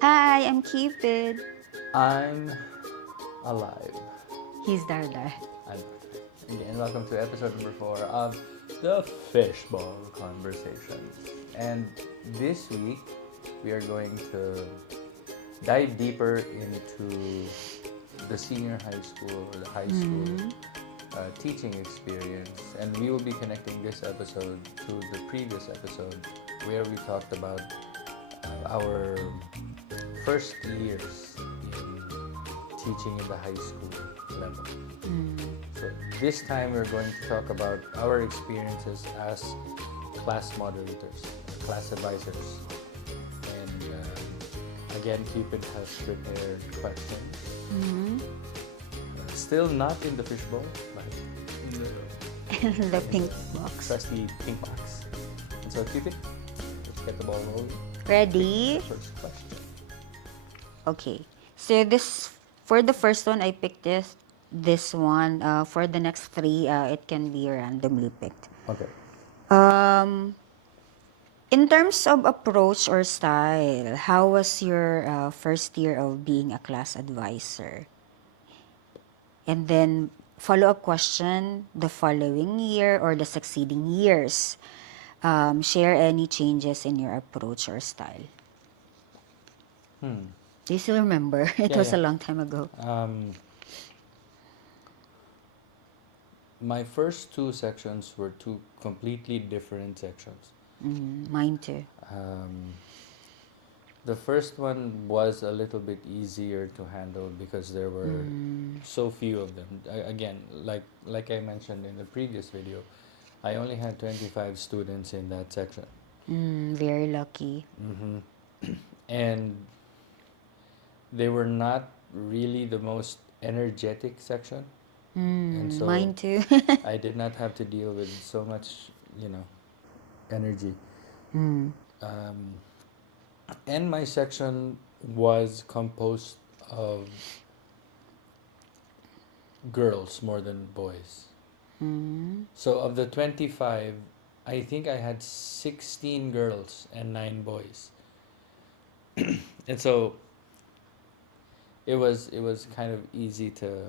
Hi, I'm Cupid. I'm alive. He's Dardar. I'm again. Welcome to episode number 4 of the Fishbowl Conversations. And this week we are going to dive deeper into the senior high school or the high school teaching experience, and we will be connecting this episode to the previous episode where we talked about our first years in teaching in the high school level. So this time we're going to talk about our experiences as class moderators, class advisors. And again, Cupid has prepared questions. Still not in the fishbowl, but in The the pink box. trusty pink box. And so, Cupid, let's get the ball rolling. Ready? First question. Okay. So this for the first one I picked this one. For the next three, it can be randomly picked. Okay. Um, in terms of approach or style, how was your first year of being a class advisor? And then follow-up question, the following year or the succeeding years. Share any changes in your approach or style. Hmm. Do you still remember? It Yeah, was yeah. a long time ago. My first two sections were two completely different sections. Mine too. Um, the first one was a little bit easier to handle because there were so few of them. Again, like I mentioned in the previous video, I only had 25 students in that section. Very lucky. And they were not really the most energetic section. And so Mine too. I did not have to deal with so much, energy. Um, and my section was composed of girls more than boys. So of the 25, I think I had 16 girls and 9 boys. And so it was kind of easy to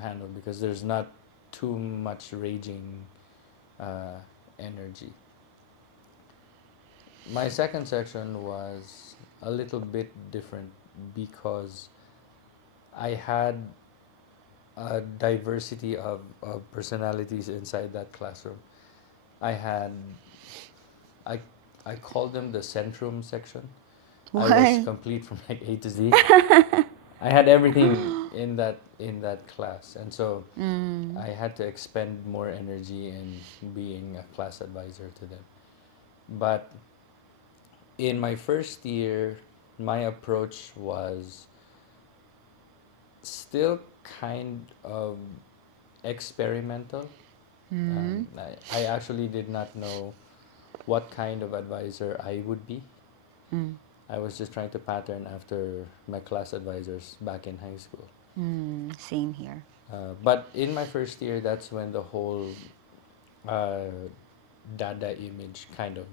handle because there's not too much raging energy. My second section was a little bit different because I had a diversity of personalities inside that classroom. I had I I called them the Centrum section. I was Why? complete from like A to Z. I had everything in that class, and so I had to expend more energy in being a class advisor to them. But in my first year, my approach was still kind of experimental. I actually did not know what kind of advisor I would be. I was just trying to pattern after my class advisors back in high school. Same here. But in my first year, that's when the whole uh, dada image kind of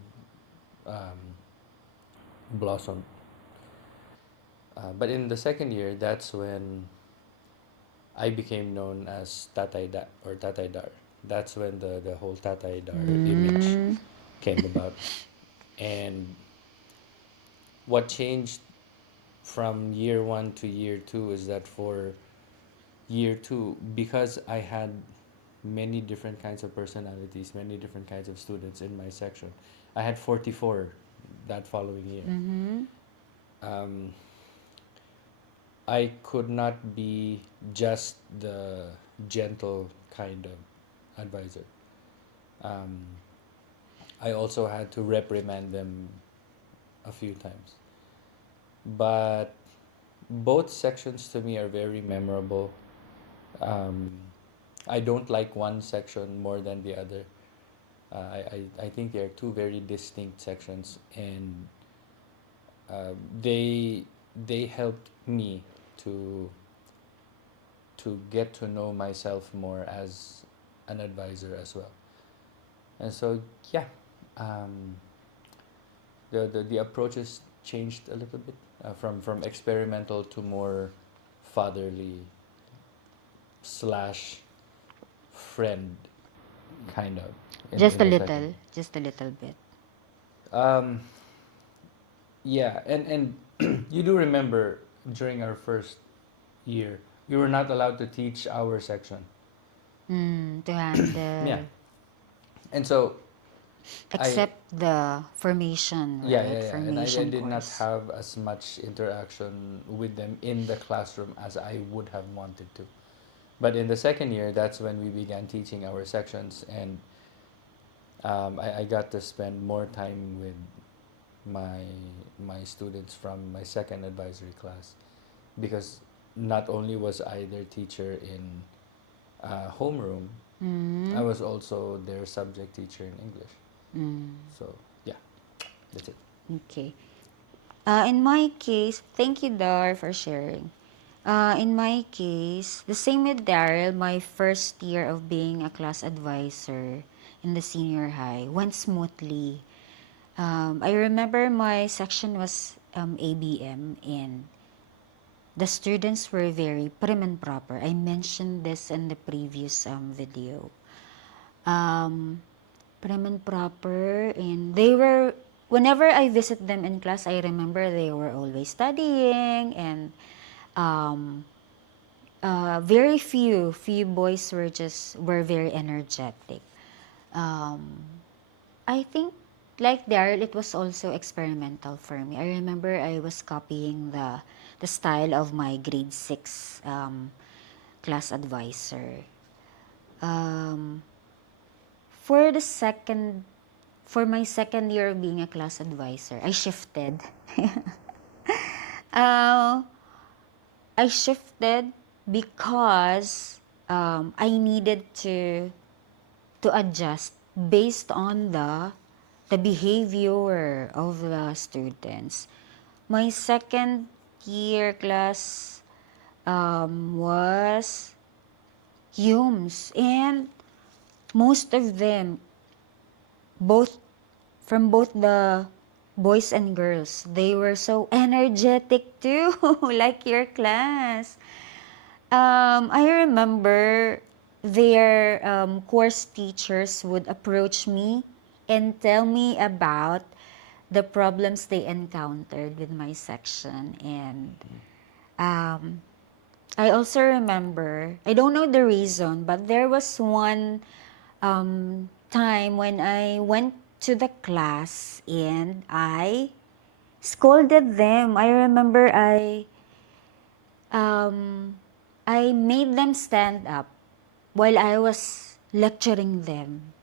um, blossomed. But in the second year, that's when I became known as Tatay Da or Tatay Dar. That's when the whole Tatay Dar image came about. And what changed from year one to year two is that for year two, because I had many different kinds of personalities, many different kinds of students in my section, I had 44 that following year. Um, I could not be just the gentle kind of advisor. Um, I also had to reprimand them a few times. But both sections to me are very memorable. Um, I don't like one section more than the other. I think they are two very distinct sections, and uh, they they helped me to to get to know myself more as an advisor as well. And so yeah, um, the approaches changed a little bit from experimental to more fatherly slash friend kind of in the second. Just a little bit. Um, yeah, and you do remember during our first year, we were not allowed to teach our section. To Yeah, handle, and so I except the formation, right? and I Formation did not course. have as much interaction with them in the classroom as I would have wanted to. But in the second year, that's when we began teaching our sections, and I got to spend more time with my my students from my second advisory class, because not only was I their teacher in homeroom, I Mm, was also their subject teacher in English. mm, So yeah, that's it. okay. In my case, thank you, Dar, for sharing. In my case, the same with Daryl, my first year of being a class advisor in the senior high went smoothly. I remember my section was ABM, and the students were very prim and proper. I mentioned this in the previous video. Um, Prim and proper, and they were, whenever I visit them in class, I remember they were always studying, and um, very few boys were very energetic. Um, I think, like Daryl, it was also experimental for me. I remember I was copying the style of my grade 6 class advisor. Um, for the second for my second year of being a class advisor, I shifted. uh, I shifted because I needed to adjust based on the behavior of the students. My second year class was Humes, and most of them, both from both the boys and girls, they were so energetic too, like your class. I remember their course teachers would approach me and tell me about the problems they encountered with my section. And um, I also remember, I don't know the reason, but there was one time when I went to the class and I scolded them. I remember um, I made them stand up while I was lecturing them.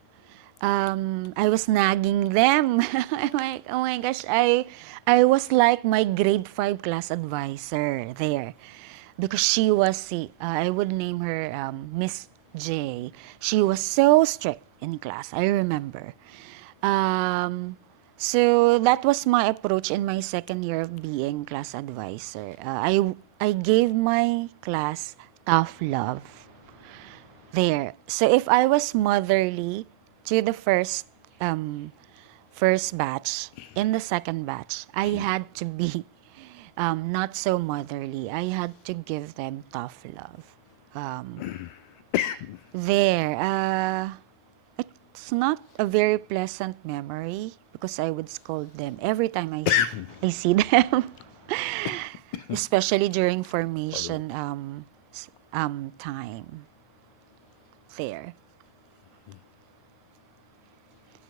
I was nagging them. I'm like, oh my gosh, I was like my grade 5 class advisor there. Because she was, I would name her Miss J. She was so strict in class, I remember. Um, so that was my approach in my second year of being class advisor. I gave my class tough love there. So if I was motherly to the first batch, in the second batch, I had to be not so motherly. I had to give them tough love. Um, there, it's not a very pleasant memory because I would scold them every time I see them, especially during Follow up. formation time. There.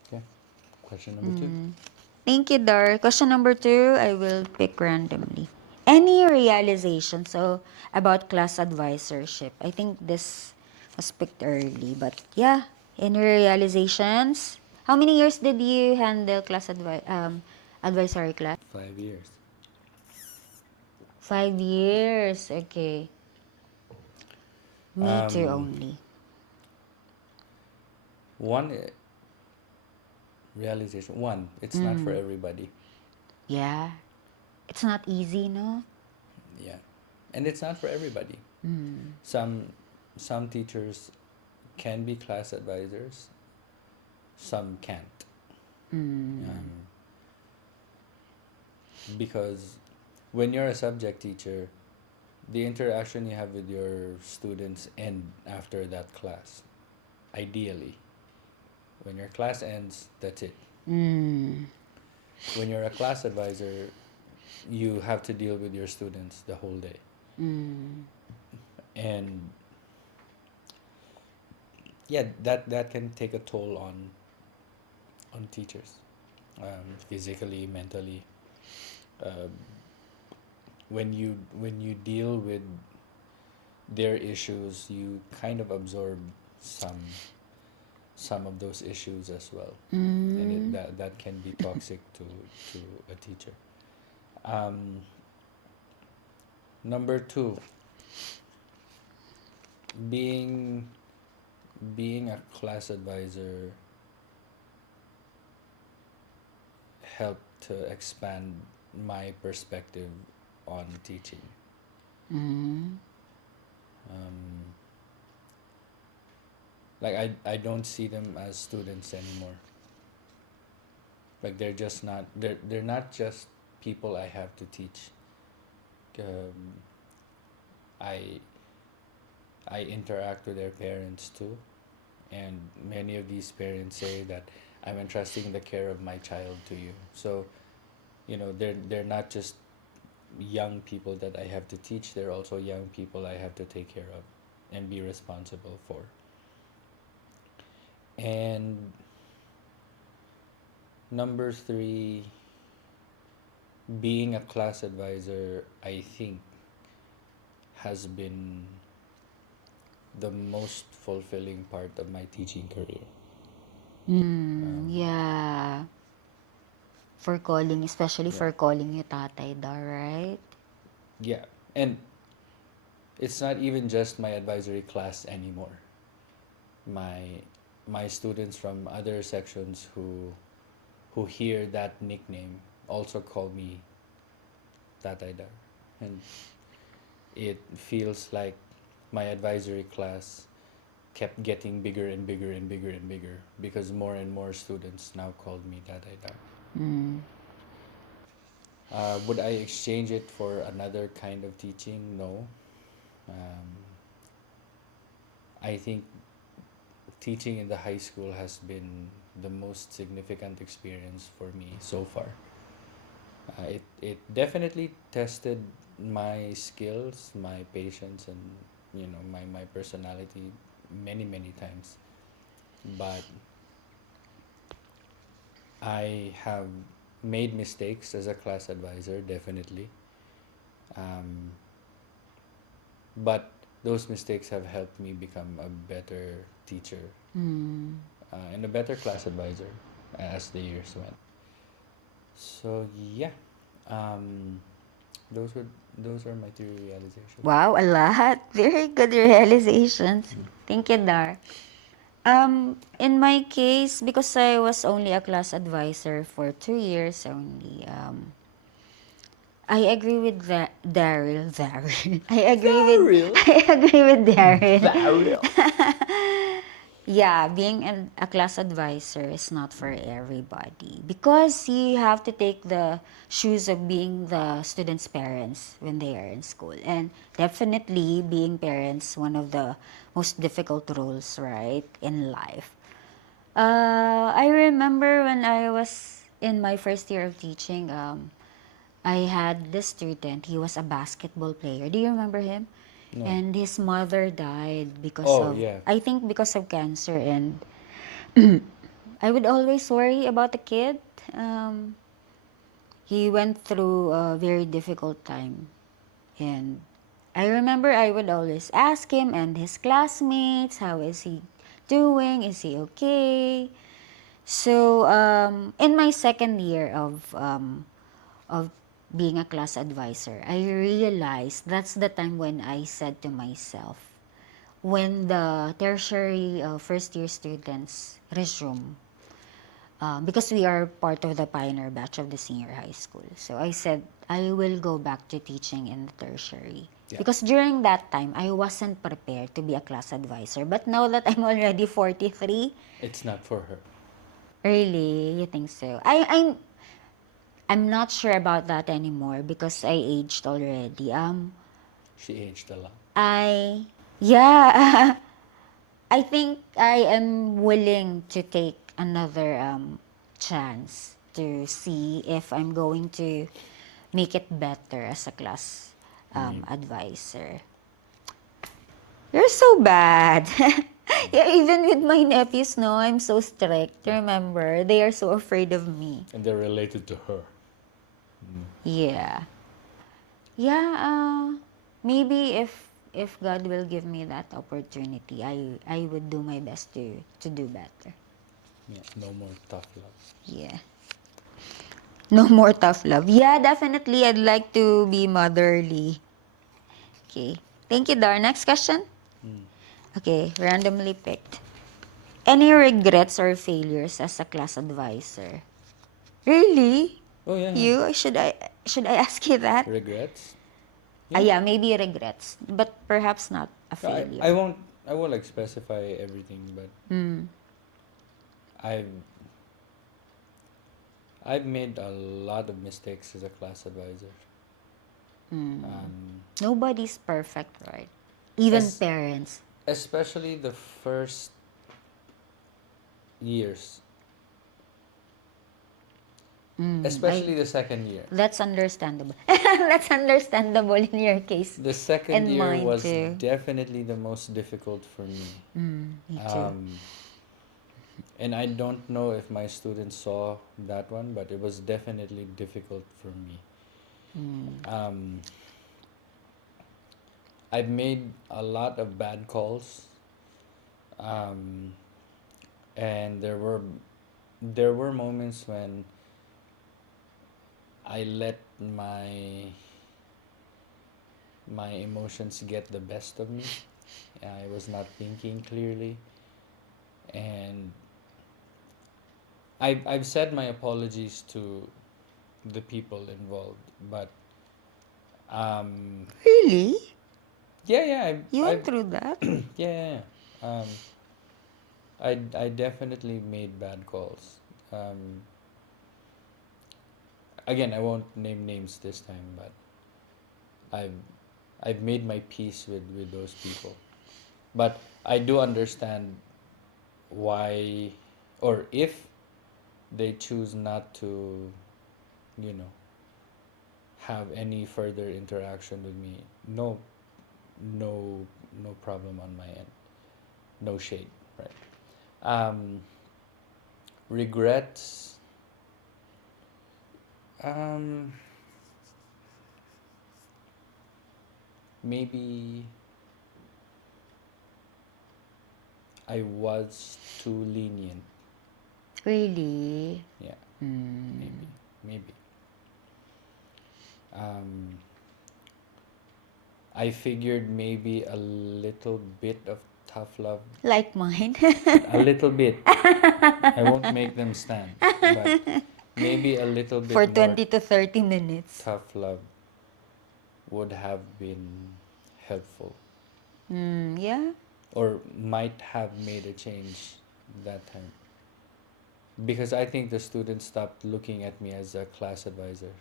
Okay. Question number two. Thank you, Dar. Question number 2, I will pick randomly. Any realization about class advisorship? I think this was picked early, but yeah, any realizations? How many years did you handle advisory class? 5 years. 5 years. Okay, me too Um, only. one realization. One, it's not for everybody. Yeah, it's not easy, no. Yeah, and it's not for everybody. Some some teachers can be class advisors. Some can't. Um, because when you're a subject teacher, the interaction you have with your students end after that class. Ideally, when your class ends, that's it. Mm. When you're a class advisor, you have to deal with your students the whole day, Mm. and yeah, that can take a toll on teachers, physically, mentally. Um, when you deal with their issues, you kind of absorb some some of those issues as well, and Mm. that can be toxic to a teacher. Um, Number two, being being a class advisor helped to expand my perspective on teaching. Mm. Um, like I don't see them as students anymore. Like they're not just people I have to teach. Um, I I interact with their parents too, and many of these parents say that I'm entrusting the care of my child to you. So they're not just young people that I have to teach. They're also young people I have to take care of and be responsible for. And number three, being a class advisor, I think, has been the most fulfilling part of my teaching career. Mm. Um, Yeah. For calling, especially yeah, for calling you tatay da, right? yeah, and it's not even just my advisory class anymore. My my students from other sections who hear that nickname also call me Tatay Dar, and it feels like my advisory class kept getting bigger and bigger and bigger and bigger because more and more students now called me Tatay Dar. Mm. Would I exchange it for another kind of teaching? No. Um, I think teaching in the high school has been the most significant experience for me so far. It definitely tested my skills, my patience, and my personality many times. But I have made mistakes as a class advisor, definitely. Um, but those mistakes have helped me become a better teacher Mm. and a better class advisor as the years went. So yeah, um, those were those are my three realizations. Wow, a lot. Very good realizations. Thank you, Dar. In my case, because I was only a class advisor for 2 years only, I agree with Daryl. Daryl. I agree with Daryl. I agree with Daryl. Daryl. Yeah, being a class advisor is not for everybody because you have to take the shoes of being the students' parents when they are in school. And definitely being parents, one of the most difficult roles, right, in life. I remember when I was in my first year of teaching, I had this student. He was a basketball player. Do you remember him? No. And his mother died because Oh of, yeah. I think because of cancer. And I would always worry about the kid. Um, he went through a very difficult time. And I remember I would always ask him and his classmates, how is he doing? Is he okay? So, in my second year of being a class advisor, I realized that's the time when I said to myself, when the tertiary first year students resume, because we are part of the pioneer batch of the senior high school. So I said, I will go back to teaching in the tertiary. Yeah. Because during that time, I wasn't prepared to be a class advisor. But now that I'm already 43, It's not for her. really, you think so? I'm not sure about that anymore because I aged already. She aged a lot. I yeah, I think I am willing to take another chance to see if I'm going to make it better as a class Maybe. advisor. You're so bad. Yeah, even with my nephews, no, I'm so strict. Remember, they are so afraid of me. And they're related to her. Yeah. Yeah, maybe if God will give me that opportunity, I would do my best to do better. Yeah, no more tough love. Yeah. No more tough love. Yeah, definitely I'd like to be motherly. Okay. Thank you, Dar. Next question. Okay, randomly picked. Any regrets or failures as a class advisor? Really? Oh yeah, yeah. You? Should I ask you that? Regrets? Ah, Yeah. yeah, maybe regrets, but perhaps not a No, I failure. won't like specify everything, but I've I've made a lot of mistakes as a class advisor. Nobody's perfect, right? Even As parents. especially the first years, I especially the second year. That's understandable. That's understandable in your case, The second and year mine was too. definitely the most difficult for me. Me too. Um, and I don't know if my students saw that one, but it was definitely difficult for me. Um, I've made a lot of bad calls, um, and there were moments when I let my emotions get the best of me. I was not thinking clearly, and I've said my apologies to the people involved, but um, Really? yeah, yeah, You I've went through that? yeah, yeah, yeah. I definitely made bad calls. Um, Again, I won't name names this time, but I've I've made my peace with those people. But I do understand why, or if they choose not to, you know, have any further interaction with me. No, no, no problem on my end. No shade, right? Um, Regrets. Um, Maybe I was too lenient. Really? Yeah, maybe. Um, I figured maybe a little bit of tough love, Like mine? a little bit. I won't make them stand, but maybe a little For bit more 20 to 30 minutes. tough love would have been helpful, Yeah. or might have made a change that time. Because I think the students stopped looking at me as a class advisor.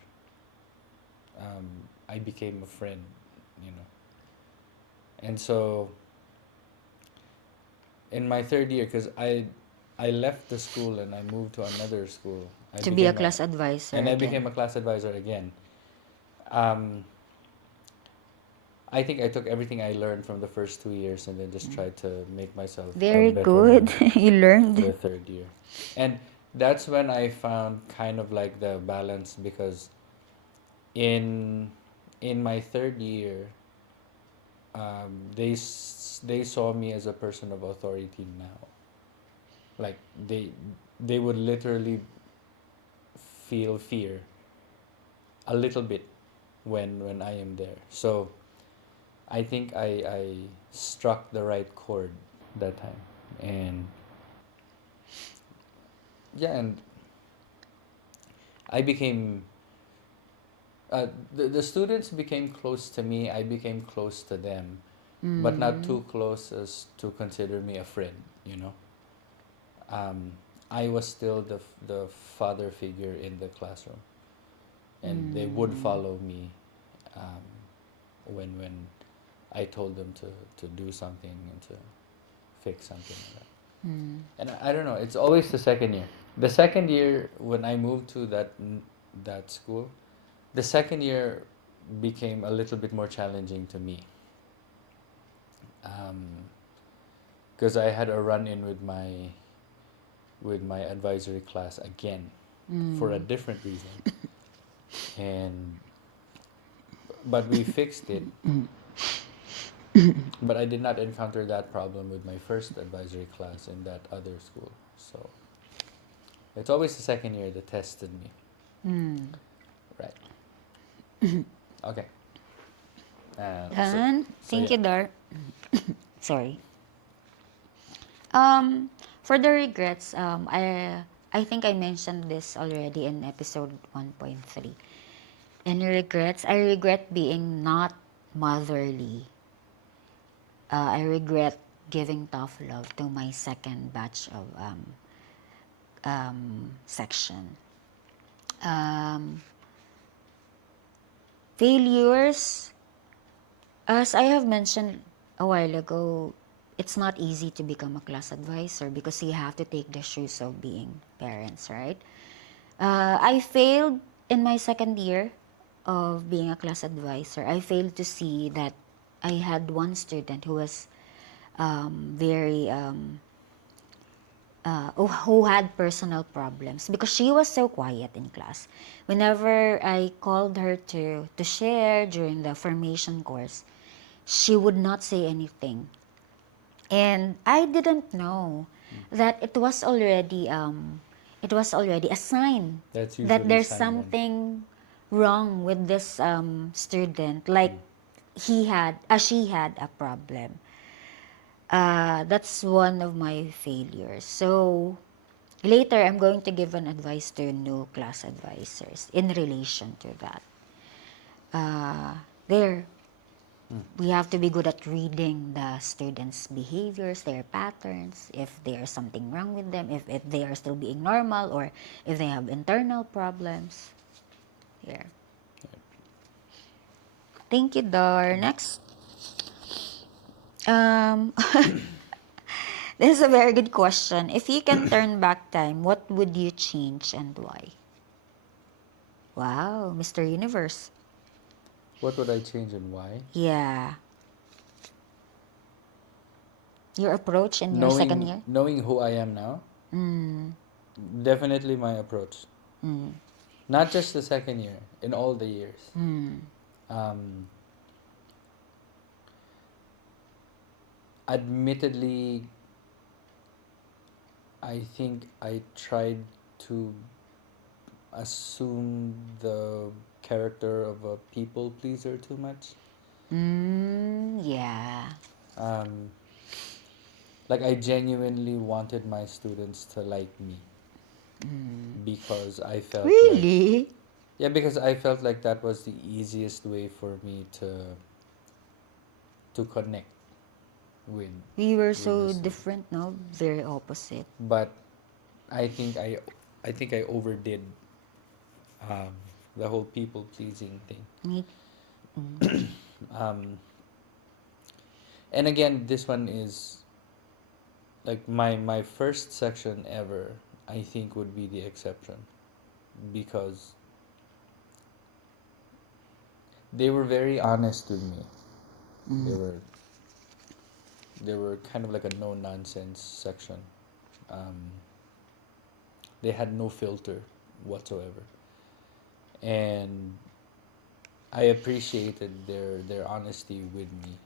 I became a friend, you know. And so in my third year, because I left the school and I moved to another school. To be a class advisor I again. became a class advisor again. Um, I think I took everything I learned from the first 2 years and then just tried to make myself a Very better good. one You for the learned. third year. And that's when I found kind of like the balance, because in my third year, they saw me as a person of authority now. Like they would literally feel fear a little bit when I am there. So I think I struck the right chord that time, and yeah, and I became the students became close to me. I became close to them, but not too close as to consider me a friend. You know, um, I was still the father figure in the classroom. and they would follow me um, when I told them to do something and to fix something like that. And I don't know. It's always the second year. The second year when I moved to that school, the second year became a little bit more challenging to me, because I had a run in with my advisory class again for a different reason, and but we fixed it. But I did not encounter that problem with my first advisory class in that other school. So it's always the second year that tested me. Right. Okay. So And so thank yeah. you, Dar. Sorry. For the regrets, I think I mentioned this already in episode 1.3. Any regrets? I regret being not motherly. I regret giving tough love to my second batch of section. Um, Failures, as I have mentioned a while ago, it's not easy to become a class advisor because you have to take the shoes of being parents, right? I failed in my second year of being a class advisor. I failed to see that I had one student who was very who had personal problems because she was so quiet in class. Whenever I called her to share during the formation course, she would not say anything. And I didn't know that it was already a sign That's that usually there's sign one. something wrong with this student, like she had a problem. That's one of my failures. So later, I'm going to give an advice to new class advisors in relation to that. There, we have to be good at reading the students' behaviors, their patterns, if there's something wrong with them, if they are still being normal, or if they have internal problems. Here. Thank you, Dar. Next. Um, this is a very good question. If you can turn back time, what would you change and why? Wow, Mr. Universe. What would I change and why? Yeah. Your approach in your second year? Knowing who I am now, definitely my approach. Not just the second year, in all the years. Um, Admittedly, I think I tried to assume the character of a people pleaser too much. Yeah. Um, like I genuinely wanted my students to like me because I felt like Really? yeah, because I felt like that was the easiest way for me to connect with We were with the so student. different, no? Very opposite. But I think I overdid um, the whole people pleasing thing. Me, Um, and again, this one is like my first section ever. I think would be the exception because they were very honest with me. They were they were kind of like a no nonsense section. Um, they had no filter whatsoever, and I appreciated their honesty with me,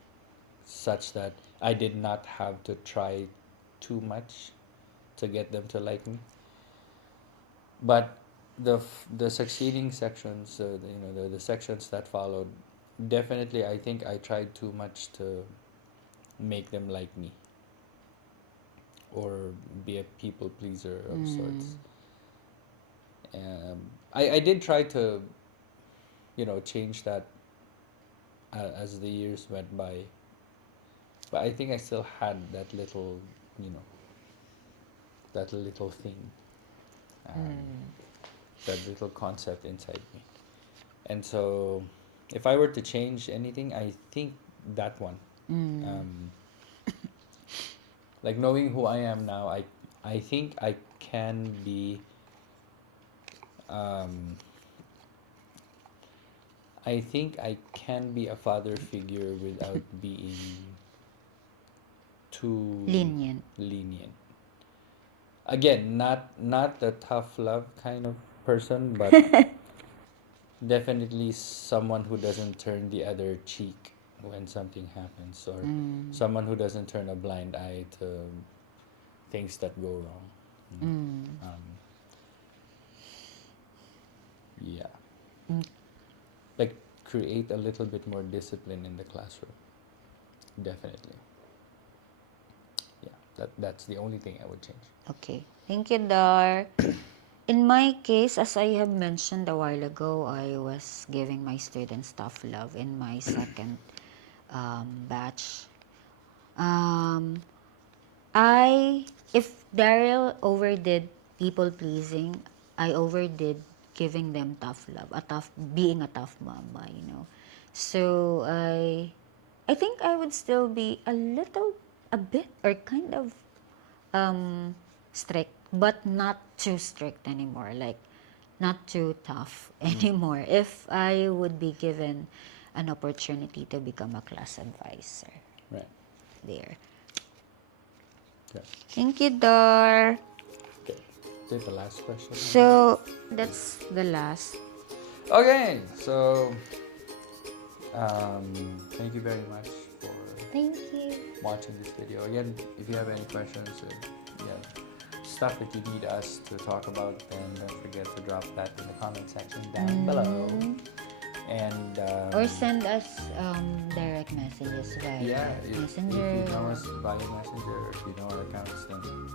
such that I did not have to try too much to get them to like me. But the succeeding sections, the sections that followed, definitely I think I tried too much to make them like me or be a people pleaser of sorts. I did try to change that as the years went by, but I think I still had that little you know that little thing, um, that little concept inside me. And so, if I were to change anything, I think that one. Um, like knowing who I am now, I think I can be. Um, I think I can be a father figure without being too Lenient. lenient. Again, not the tough love kind of person, but definitely someone who doesn't turn the other cheek when something happens, or someone who doesn't turn a blind eye to things that go wrong. Um, yeah, like create a little bit more discipline in the classroom. Definitely. Yeah, that's the only thing I would change. Okay. Thank you, Dar. In my case, as I have mentioned a while ago, I was giving my students tough love in my second batch. Um, if Daryl overdid people pleasing, I overdid giving them tough love, being a tough mama, you know. So I think I would still be a bit, or kind of strict, but not too strict anymore. Like, not too tough anymore. If I would be given an opportunity to become a class advisor, Right. there. Okay. Thank you, Dar. Okay. Is it the last question? So that's the last. Okay. So, thank you very much for Thank you. watching this video. Again, if you have any questions, stuff that you need us to talk about, then don't forget to drop that in the comment section down below. And Or send us direct messages via yeah, if Messenger. you know us via Messenger, or if you know our accounts, then you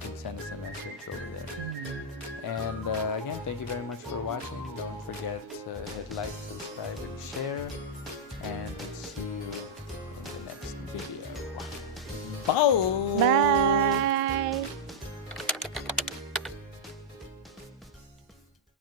can send us a message over there. And again, thank you very much for watching. Don't forget to hit like, subscribe, and share. And we'll see you in the next video. Bye! Bye.